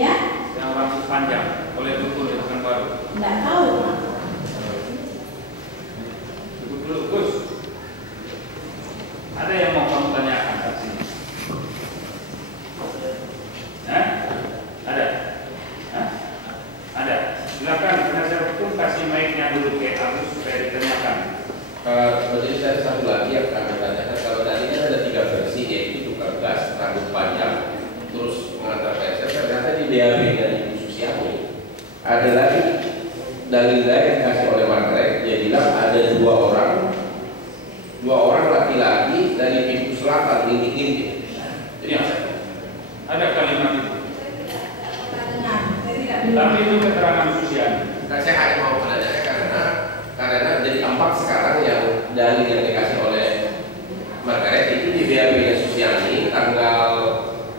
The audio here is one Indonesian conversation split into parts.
Ya? Yang rambut panjang oleh dukun di Pekanbaru. Nggak tahu. Duduk dulu, Gus. Ada yang mau kamu tanyakan di sini? Ada? Ada. Silakan penasihat hukum kasih mic-nya dulu ke Agus supaya ditanyakan. Jadi saya satu lagi yang kami tanyakan, kalau tadi kan ada 3 versi, yaitu tukang gas, rambut panjang, terus mengantar PSR. Ternyata di BAB dari Ibu Susiani ada lagi dalil lain yang dikasih oleh Margaret. Dia bilang ada dua orang laki-laki dari pintu selatan ngintip-ngintip. Jadi Ada kalimat itu. Saya tidak dengar. Tapi itu keterangan Susiani. Saya hanya mau menanyakan karena jadi tampak sekarang yang dalil yang dikasih oleh Margaret itu di BAB-nya Susiani tanggal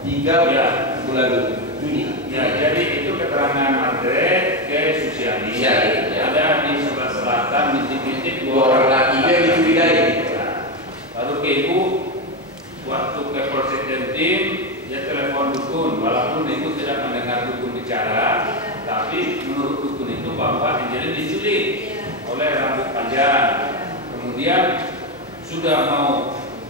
3 Ya. bulan Juni. Ya, jadi itu keterangan Margaret ke Susiani. Ya. Ada di sebelah selatan titik-titik Dua orang laki yang dicurigai. Lalu ke ibu, waktu ke Polsek Jatim, dia telepon dukun. Walaupun ibu tidak mendengar dukun bicara, tapi menurut dukun itu bahwa Angelin diculik oleh rambut panjang. Kemudian sudah mau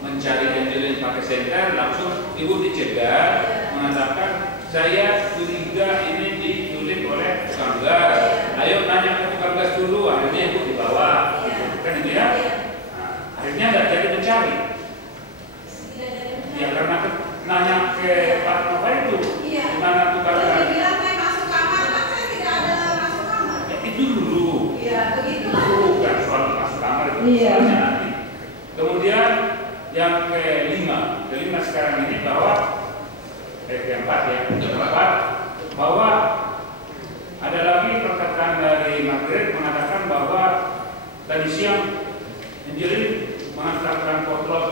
mencari Angelin pakai senter, langsung ibu dicegah mengatakan saya curiga ini diculik oleh tukang gas. Ayo tanya ke tukang gas dulu. Akhirnya ibu dibawa, kan itu ya. Nah, akhirnya nggak jadi mencari. Ya karena nanya ke Pak Nova itu, di mana tukang gas? Dia bilang saya masuk kamar, kan saya tidak ada masuk kamar. Ya, itu dulu. Iya, begitu. Bukan soal masuk kamar itu. Iya. Soalnya nanti. Kemudian yang kelima sekarang ini bahwa keempat bahwa ada lagi perkataan dari Margaret mengatakan bahwa tadi siang Angelin mengantarkan potlot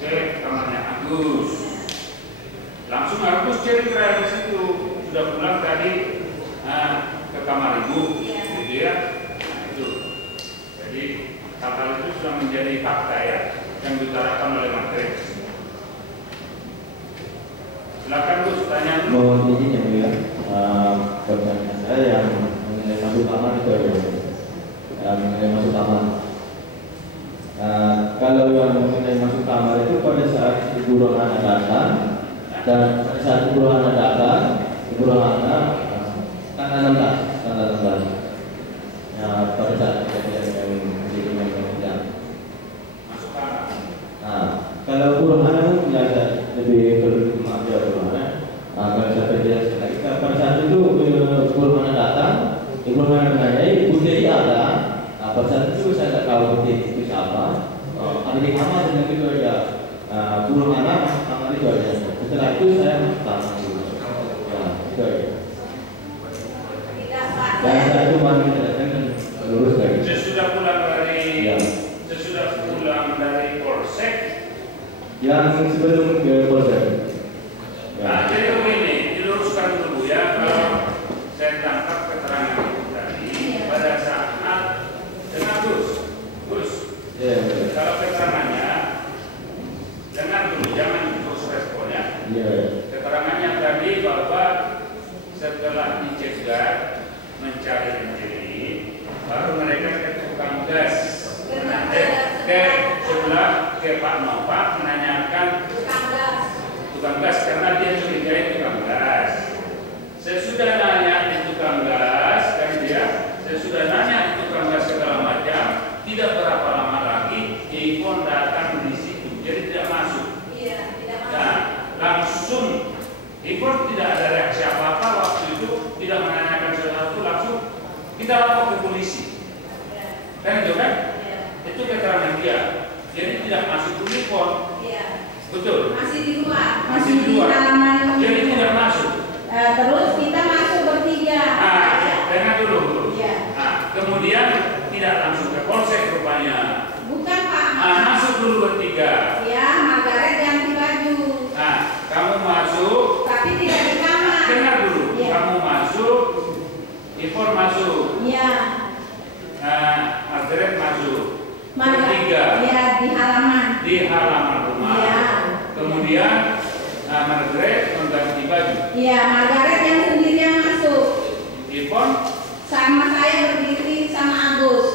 ke kamarnya Agus. Langsung Agus cerita di situ sudah pulang tadi ke kamar ibu, gitu ya. Nah, itu. Jadi hal-hal itu sudah menjadi fakta ya yang diutarakan oleh Margaret. Silakan Gus, tanya dulu. Mohon izin yang mulia, pertanyaan saya yang mengenai masuk kamar itu ada, mengenai masuk kamar. Kalau yang mengenai masuk kamar itu pada saat Ibu Rohana datang dan pada saat Ibu Rohana datang, Ibu Rohana tanggal 16. Ya, pada saat kejadian yang menjadi yang Masuk kamar. Nah, kalau Ibu Rohana biasa lebih berhikmah ya Ibu Rohana. Kalau saya jelaskan lagi, pada saat itu Ibu Rohana datang, Ibu Rohana menanyai, Bu Teri ada. Pada saat itu saya tidak tahu Bu Teri itu siapa. Ada di kamar dengan itu aja. Bu Rohana masuk kamar itu aja. Setelah itu saya masuk kamar dulu. Ya, itu aja. Tidak, Pak. Dan saya itu mandi datang dan lurus lagi. Sesudah pulang Ya. dari Polsek. Yang sebelum ke Polsek. Nah, jadi begini, diluruskan dulu ya. Kalau saya tangkap keterangan itu tadi pada saat dengar Gus. Ya. Kalau keterangannya dengar dulu, jangan terus responnya. Ya. Keterangannya tadi bahwa setelah dicegah mencari Angelin, baru mereka ke tukang gas, ke sebelah ke Pak Nova menanyakan tukang gas karena dia curigai tukang gas. Sesudah nanya di tukang gas kan dia, sesudah nanya di tukang gas segala macam, tidak berapa lama lagi Ipon datang di situ, jadi tidak masuk. Iya, tidak masuk. Nah, langsung Ipon tidak ada reaksi apa-apa waktu itu, tidak menanyakan sesuatu, langsung kita lapor ke polisi. Kan itu kan? Itu keterangan dia. Jadi tidak masuk ke Ipon. Iya. Betul. Masih di luar. Masih di luar. halaman. Jadi tidak masuk. Terus kita masuk bertiga. Dengar dulu. Iya. Nah, kemudian tidak langsung ke polsek rupanya. Bukan Pak. Masuk dulu bertiga. Ya, Margaret ganti baju. Nah, kamu masuk. Tapi tidak di kamar. Dengar dulu. Iya. Kamu masuk. Ipon masuk. Iya. Margaret masuk. Margaret. Bertiga. Ya, di halaman. Di halaman rumah. Iya. Kemudian Margaret mengganti baju. Iya, Margaret yang sendiri sama saya berdiri sama Agus.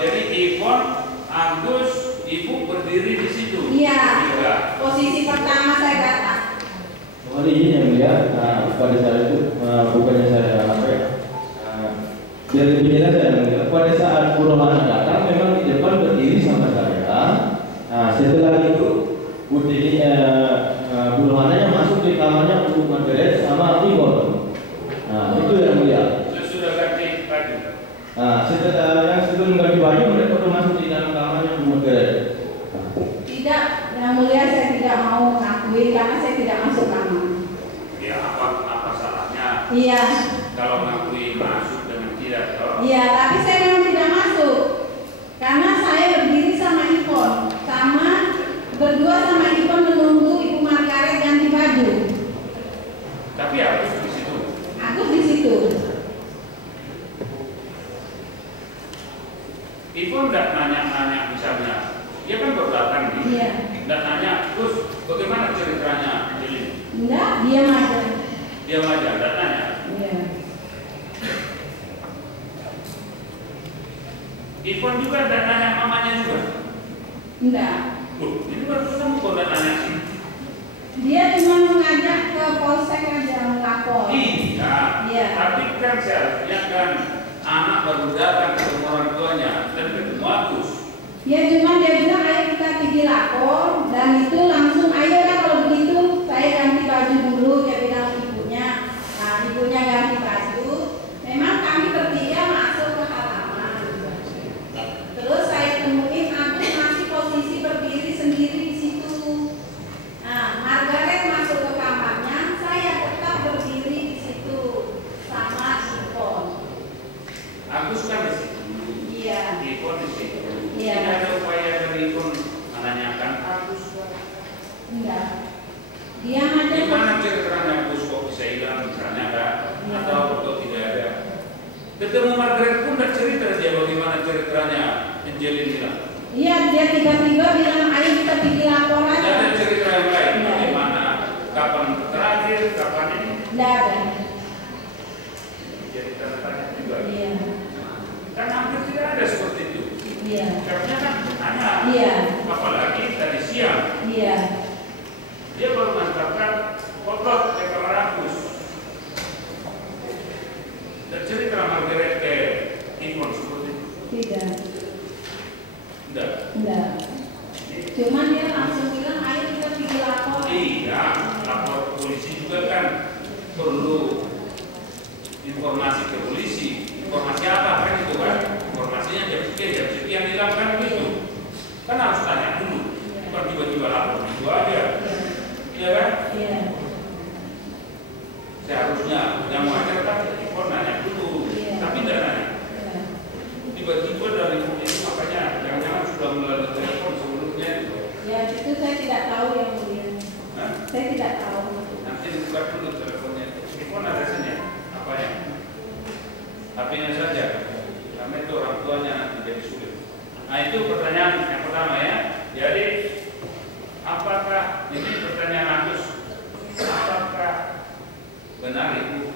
Jadi Ipon, Agus, Ibu berdiri di situ. Iya. Juga. Posisi pertama saya datang. Mohon izin yang mulia, pada saat itu bukannya saya apa ya, biar lebih jelas ya, mulia. Pada saat Purhana datang memang di depan berdiri sama saya. Setelah itu Putri Purhananya masuk di kamarnya untuk Margaret sama Ipon. Itu yang mulia. Sudah ganti baju. Setelah yang sebelum ganti baju mereka baru masuk di dalam kamarnya untuk Margaret. Tidak, yang mulia saya tidak mau ngakuin karena saya tidak masuk kamar. Ya apa salahnya? Iya. Kalau ngakui masuk dengan tidak toh? Iya, tapi saya memang tidak masuk karena saya berdiri sama Ipon, sama berdua sama Ipon menunggu Ibu Margaret ganti baju. Tapi Agus di situ. Agus di situ. Ipon tidak nanya-nanya misalnya, dia kan berdatang nih. Iya. Tidak nanya, terus bagaimana ceritanya Angelin? Enggak, diam aja. Diam aja, tidak nanya. Iya. Ipon juga tidak nanya mamanya juga. Enggak. Ini baru ketemu kok tidak nanya sih. Dia cuma mengajak ke polsek aja melapor. Iya. Iya. Tapi kan seharusnya kan anak baru datang ketemu orang tuanya dan ketemu Agus. Ya cuma dia bilang ayo kita pergi lapor dan itu langsung ayo lah kalau begitu saya ganti baju dulu, dia bilang ibunya. Nah ibunya ganti baju. Memang kami bertiga masuk ke halaman. Terus saya temuin Agus masih posisi berdiri sendiri di situ. Nah Margaret masuk ke kamarnya, saya tetap berdiri di situ sama Ipon. Agus kan di situ. Iya. Ipon di situ. Iya. Tidak ada upaya dari Ipon menanyakan Agus. Enggak. Dia ada. Gimana ceritanya Agus kok bisa hilang misalnya kan? Iya. Atau kok tidak ada? Ketemu Margaret pun tidak cerita dia bagaimana ceritanya Angelin hilang. Iya, dia tiba-tiba bilang ayo kita pergi lapor Tidak aja. ada cerita yang lain Iya. bagaimana kapan terakhir, kapan ini. Enggak ada. Jadi tanda tanya juga. Iya. Kan hampir tidak ada seperti itu. Iya. Karena kan tanya. Iya. Apalagi tadi siang Iya. dia baru mengantarkan kotor ke kamar Agus. Dan cerita Margaret ke Ipon seperti itu. Tidak. Tidak. Enggak. Cuman dia langsung bilang ayo kita pergi lapor. Iya, lapor polisi juga kan perlu informasi ke polisi. Informasi apa kan itu kan? Informasinya jam sekian hilang kan begitu. Kan harus tanya dulu. Bukan tiba-tiba lapor itu aja. Iya kan? Iya. Seharusnya yang wajar kan Ipon nanya dulu, Iya. tapi tidak nanya. Iya. Tiba-tiba dari itu makanya jangan-jangan sudah melalui telepon sebelumnya itu. Ya itu saya tidak tahu yang mulia. Nah, Saya tidak tahu. nanti dibuka dulu teleponnya. Ipon ada sini apa ya? HP-nya saja, karena itu orang tuanya nanti jadi sulit. Nah itu pertanyaan yang pertama ya. Jadi apakah ini pertanyaan Agus? Apakah benar ibu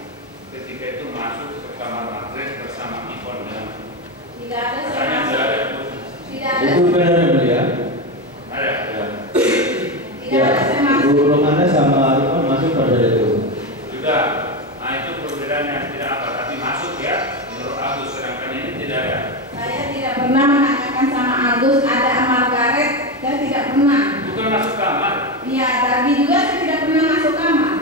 ketika itu masuk ke kamar Margaret bersama Ipon dan Tidak ada saya pertanyaan masuk. tidak ada? Tidak ada. Itu benar yang mulia. Ada. Tidak ada saya masuk. Bu Rohana sama Ipon masuk pada itu. Juga. Nah itu perbedaannya tidak apa, tapi masuk ya menurut Agus. Sedangkan ini tidak ada. Saya tidak pernah menanyakan sama Agus ada Margaret dan tidak pernah. Bukan masuk kamar. Iya, tadi juga saya tidak pernah masuk kamar.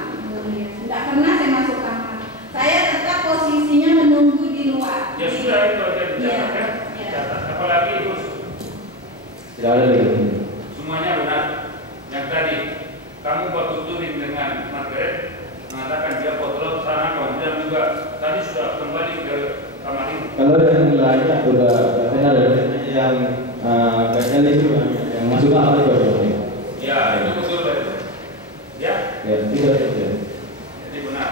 Tidak pernah saya masuk kamar. Saya tetap posisinya menunggu di luar. Ya sudah itu aja dicatat ya. Iya. Catat. Apalagi itu Tidak ada lagi. semuanya benar. Yang tadi kamu buat tuturin dengan Margaret mengatakan dia foto sana, kemudian juga tadi sudah kembali ke kamar ini. Kalau yang lainnya udah benar ada yang kayaknya itu yang masuk kamar itu ada. Ya itu betul ya. Ya, Ya, tidak ada. jadi benar.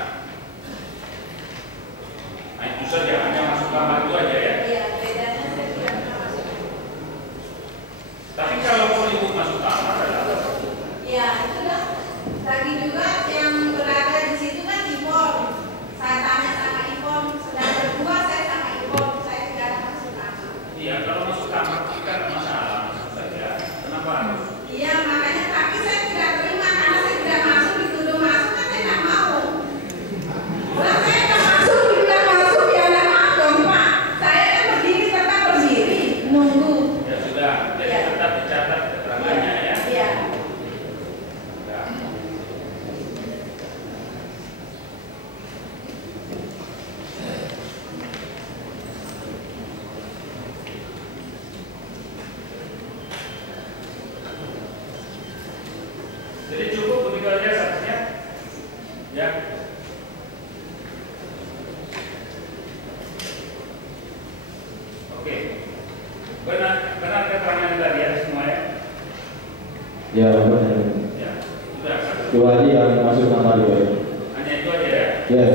Nah itu saja, hanya masuk kamar itu aja ya. Iya, bedanya saya tidak pernah masuk. Tapi kalau mau ibu masuk kamar adalah Iya, itu dah. Tadi juga yang berada di situ kan Ipon. Saya tanya sama Ipon, sedang berdua dia. Hanya itu aja ya. Ya.